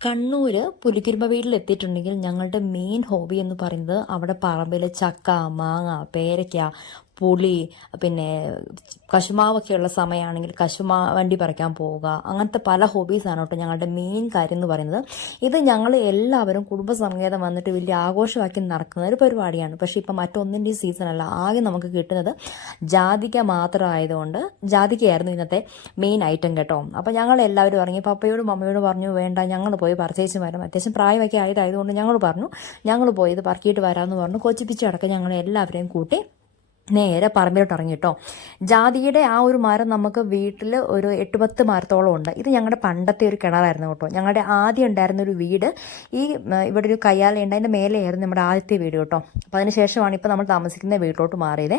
കണ്ണൂർ പുലിക്കുരുമ്പ വീട്ടിലെത്തിയിട്ടുണ്ടെങ്കിൽ ഞങ്ങളുടെ main hobby എന്ന് പറയുന്നത് അവിടെ പറമ്പിൽ ചക്ക മാങ്ങ പേരയ്ക്ക പുളി പിന്നെ കശുമാവൊക്കെ ഉള്ള സമയമാണെങ്കിൽ കശുമാ വണ്ടി പറിക്കാൻ പോവുക. അങ്ങനത്തെ പല ഹോബീസാണ് കേട്ടോ ഞങ്ങളുടെ മെയിൻ കാര്യം എന്ന് പറയുന്നത്. ഇത് ഞങ്ങൾ എല്ലാവരും കുടുംബസമേതം വന്നിട്ട് വലിയ ആഘോഷമാക്കി നടക്കുന്ന ഒരു പരിപാടിയാണ്. പക്ഷേ ഇപ്പം മറ്റൊന്നിന്റെയും സീസണല്ല ആകെ നമുക്ക് കിട്ടുന്നത് ജാതിക്ക മാത്രമായതുകൊണ്ട് ജാതിക്കയായിരുന്നു ഇന്നത്തെ മെയിൻ ഐറ്റം കേട്ടോ. അപ്പോൾ ഞങ്ങൾ എല്ലാവരും ഇറങ്ങി പപ്പയോടും മമ്മയോടും പറഞ്ഞു വേണ്ട ഞങ്ങൾ പോയി പർച്ചേസ് വരാം അത്യാവശ്യം പ്രായമൊക്കെ ആയതായതുകൊണ്ട് ഞങ്ങൾ പറഞ്ഞു. ഞങ്ങൾ പോയി ഇത് പറക്കിയിട്ട് വരാമെന്ന് പറഞ്ഞു. കൊച്ചിപ്പിച്ചടക്കം ഞങ്ങൾ എല്ലാവരെയും കൂട്ടി നേരെ പറമ്പിലോട്ട് ഇറങ്ങി കേട്ടോ ജാതിയുടെ ആ ഒരു മരം നമുക്ക് വീട്ടിൽ ഒരു എട്ട് പത്ത് മരത്തോളം ഉണ്ട്. ഇത് ഞങ്ങളുടെ പണ്ടത്തെ ഒരു കിണറായിരുന്നു കേട്ടോ. ഞങ്ങളുടെ ആദ്യം ഉണ്ടായിരുന്ന ഒരു വീട് ഈ ഇവിടെ ഒരു കയ്യാലുണ്ട് അതിന്റെ മേലെയായിരുന്നു നമ്മുടെ ആദ്യത്തെ വീട് കേട്ടോ. അപ്പോൾ അതിന് ശേഷമാണ് ഇപ്പോൾ നമ്മൾ താമസിക്കുന്ന വീട്ടിലോട്ട് മാറിയത്.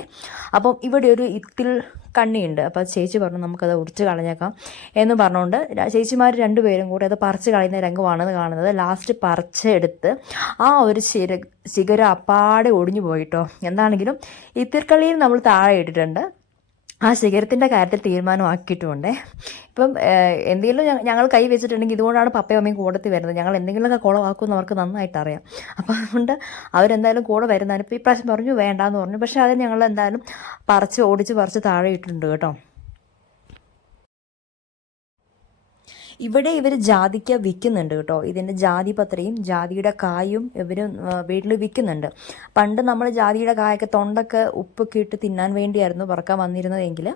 അപ്പം ഇവിടെ ഒരു ഇത്തിൽ കണ്ണിയുണ്ട്. അപ്പോൾ ചേച്ചി പറഞ്ഞു നമുക്കത് ഉടിച്ച് കളഞ്ഞേക്കാം എന്ന് പറഞ്ഞുകൊണ്ട് ചേച്ചിമാർ രണ്ടുപേരും കൂടി അത് പറിച്ച് കളയുന്ന രംഗമാണ് കാണുന്നത്. ലാസ്റ്റ് പറിച്ചെടുത്ത് ആ ഒരു ശിര ശിഖരം അപ്പാടെ ഒടിഞ്ഞു പോയിട്ടോ. എന്താണെങ്കിലും ഇത്തിർക്കളിയിൽ നമ്മൾ താഴെ ഇട്ടിട്ടുണ്ട്. ആ ശിഖരത്തിന്റെ കാര്യത്തിൽ തീരുമാനമാക്കിയിട്ടുമുണ്ട് ഇപ്പം എന്തെങ്കിലും ഞങ്ങൾ കൈ വെച്ചിട്ടുണ്ടെങ്കിൽ ഇതുകൊണ്ടാണ് പപ്പയും അമ്മയും കൂടത്തിൽ വരുന്നത്. ഞങ്ങൾ എന്തെങ്കിലുമൊക്കെ കുളമാക്കുമെന്ന് അവർക്ക് നന്നായിട്ട് അറിയാം. അപ്പം അതുകൊണ്ട് അവരെന്തായാലും കൂടെ വരുന്നതിന് ഇപ്പോൾ ഈ പ്രാവശ്യം പറഞ്ഞു വേണ്ടാന്ന് പറഞ്ഞു. പക്ഷേ അത് ഞങ്ങൾ എന്തായാലും പറിച്ച് ഓടിച്ച് പറിച്ച് താഴെ ഇട്ടിട്ടുണ്ട് കേട്ടോ. ഇവിടെ ഇവർ ജാതിക്ക വിൽക്കുന്നുണ്ട് കേട്ടോ. ഇതിന്റെ ജാതി പത്രയും ജാതിയുടെ കായും ഇവർ വീട്ടിൽ വിൽക്കുന്നുണ്ട്. പണ്ട് നമ്മൾ ജാതിയുടെ കായൊക്കെ തൊണ്ടൊക്കെ ഉപ്പൊക്കെ ഇട്ട് തിന്നാൻ വേണ്ടിയായിരുന്നു പറക്കാൻ വന്നിരുന്നതെങ്കിൽ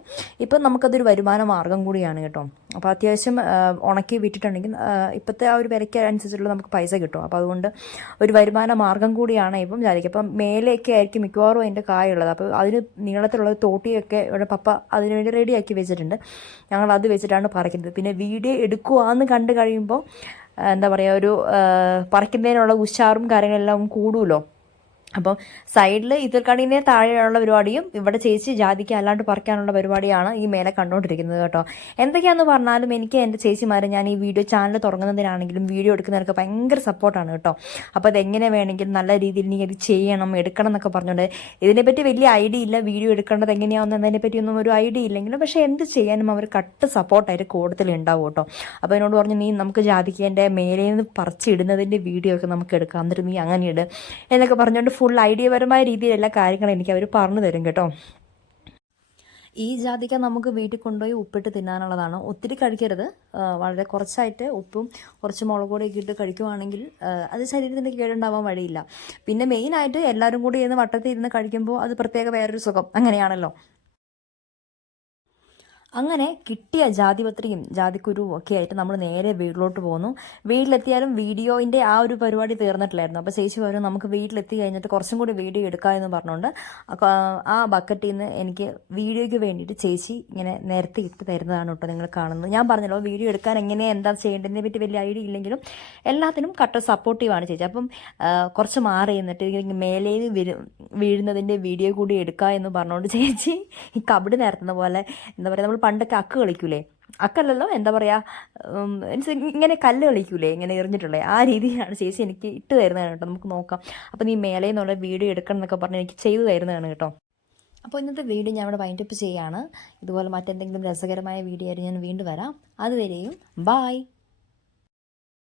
ഇപ്പം നമുക്കതൊരു വരുമാന മാർഗം കൂടിയാണ് കേട്ടോ. അപ്പോൾ അത്യാവശ്യം ഉണക്കി വിറ്റിട്ടുണ്ടെങ്കിൽ ഇപ്പോഴത്തെ ആ ഒരു വിലയ്ക്ക് അനുസരിച്ചുള്ള നമുക്ക് പൈസ കിട്ടും. അപ്പോൾ അതുകൊണ്ട് ഒരു വരുമാന മാർഗം കൂടിയാണ് ഇപ്പം ജാതിക്ക്. അപ്പം മേലെയൊക്കെ ആയിരിക്കും മിക്കവാറും അതിന്റെ കായുള്ളത്. അപ്പോൾ അതിന് നീളത്തിലുള്ള തോട്ടിയൊക്കെ ഇവിടെ പപ്പ അതിനുവേണ്ടി റെഡിയാക്കി വെച്ചിട്ടുണ്ട്. ഞങ്ങൾ അത് വെച്ചിട്ടാണ് പറിക്കുന്നത്. പിന്നെ വീഡിയോ എടുക്കുവാന്ന് കണ്ടു കഴിയുമ്പോൾ എന്താ പറയുക ഒരു പറിക്കുന്നതിനുള്ള ഉഷാറും കാര്യങ്ങളെല്ലാം കൂടുമല്ലോ അപ്പം സൈഡിൽ ഇതിർക്കടീനെ താഴെയുള്ള പരിപാടിയും ഇവിടെ ചേച്ചി ജാതിക്ക് അല്ലാണ്ട് പറിക്കാനുള്ള പരിപാടിയാണ് ഈ മേലെ കണ്ടുകൊണ്ടിരിക്കുന്നത് കേട്ടോ. എന്തൊക്കെയാണെന്ന് പറഞ്ഞാലും എനിക്ക് എന്റെ ചേച്ചിമാരെ ഞാൻ ഈ വീഡിയോ ചാനൽ തുടങ്ങുന്നതിനാണെങ്കിലും വീഡിയോ എടുക്കുന്നവർക്ക് ഭയങ്കര സപ്പോർട്ടാണ് കേട്ടോ. അപ്പോൾ അതെങ്ങനെ വേണമെങ്കിലും നല്ല രീതിയിൽ നീ ഇത് ചെയ്യണം എടുക്കണം എന്നൊക്കെ പറഞ്ഞുകൊണ്ട് ഇതിനെപ്പറ്റി വലിയ ഐഡിയ ഇല്ല വീഡിയോ എടുക്കേണ്ടത് എങ്ങനെയാണെന്നതിനെ പറ്റിയൊന്നും ഒരു ഐഡിയ ഇല്ലെങ്കിലും പക്ഷേ എന്ത് ചെയ്യാനും അവർ കട്ട് സപ്പോർട്ടായിട്ട് കൂടുതൽ ഉണ്ടാവും കേട്ടോ. അപ്പോൾ എന്നോട് പറഞ്ഞു നീ നമുക്ക് ജാതിക്കേന്റെ മേലെ നിന്ന് പറിച്ചിടുന്നതിന്റെ വീഡിയോ ഒക്കെ നമുക്ക് എടുക്കാം എന്നിട്ട് നീ അങ്ങനെ ഇട് എന്നൊക്കെ പറഞ്ഞുകൊണ്ട് ഫുൾ ഐഡിയപരമായ രീതിയിലുള്ള കാര്യങ്ങൾ എനിക്ക് അവർ പറഞ്ഞു തരും കേട്ടോ. ഈ ജാതിക്ക നമുക്ക് വീട്ടിൽ കൊണ്ടുപോയി ഉപ്പിട്ട് തിന്നാനുള്ളതാണ്. ഒത്തിരി കഴിക്കരുത്. വളരെ കുറച്ചായിട്ട് ഉപ്പും കുറച്ച് മുളക് പൊടിയൊക്കെ ഇട്ട് കഴിക്കുവാണെങ്കിൽ അത് ശരീരത്തിന് കേടുണ്ടാവാൻ വഴിയില്ല. പിന്നെ മെയിനായിട്ട് എല്ലാവരും കൂടി ഇരുന്ന് വട്ടത്തിൽ ഇരുന്ന് കഴിക്കുമ്പോൾ അത് പ്രത്യേക വേറൊരു സുഖം. അങ്ങനെയാണല്ലോ. അങ്ങനെ കിട്ടിയ ജാതിപത്രിയും ജാതിക്കുരുവും ഒക്കെ ആയിട്ട് നമ്മൾ നേരെ വീട്ടിലോട്ട് പോന്നു. വീട്ടിലെത്തിയാലും വീഡിയോയിന്റെ ആ ഒരു പരിപാടി തീർന്നിട്ടില്ലായിരുന്നു. അപ്പോൾ ചേച്ചി പറഞ്ഞു നമുക്ക് വീട്ടിലെത്തി കഴിഞ്ഞിട്ട് കുറച്ചും കൂടി വീഡിയോ എടുക്കാം എന്ന് പറഞ്ഞുകൊണ്ട് ആ ബക്കറ്റിൽ നിന്ന് എനിക്ക് വീഡിയോയ്ക്ക് വേണ്ടിയിട്ട് ചേച്ചി ഇങ്ങനെ നേരത്തെ ഇട്ട് തരുന്നതാണ് കേട്ടോ നിങ്ങൾ കാണുന്നത്. ഞാൻ പറഞ്ഞല്ലോ വീഡിയോ എടുക്കാൻ എങ്ങനെ എന്താ ചെയ്യേണ്ടതിനെ പറ്റി വലിയ ഐഡിയ ഇല്ലെങ്കിലും എല്ലാത്തിനും കട്ട സപ്പോർട്ടീവാണ് ചേച്ചി. അപ്പം കുറച്ച് മാറി നിന്നിട്ട് മേലേ വീഴ് വീഴുന്നതിന്റെ വീഡിയോ കൂടി എടുക്കുക എന്ന് പറഞ്ഞുകൊണ്ട് ചേച്ചി ഈ കബഡി നേരത്തുന്ന പോലെ എന്താ പറയുക നമ്മൾ പണ്ടൊക്കെ അക്ക് കളിക്കൂലേ? അക്കല്ലല്ലോ എന്താ പറയുക ഇങ്ങനെ കല്ല് കളിക്കൂലേ ഇങ്ങനെ എറിഞ്ഞിട്ടുള്ളേ. ആ രീതിയിലാണ് ചേച്ചി എനിക്ക് ഇട്ട് തരുന്നതാണ് കേട്ടോ നമുക്ക് നോക്കാം. അപ്പോൾ നീ മേലെ നിന്നുള്ള വീഡിയോ എടുക്കണം എന്നൊക്കെ പറഞ്ഞ് എനിക്ക് ചെയ്തു തരുന്നതാണ് കേട്ടോ. അപ്പോൾ ഇന്നത്തെ വീഡിയോ ഞാൻ ഇവിടെ വൈൻഡപ്പ് ചെയ്യുകയാണ് ഇതുപോലെ മറ്റെന്തെങ്കിലും രസകരമായ വീഡിയോ ആയിട്ട് ഞാൻ വീണ്ടും വരാം. അതുവരെയും ബായ്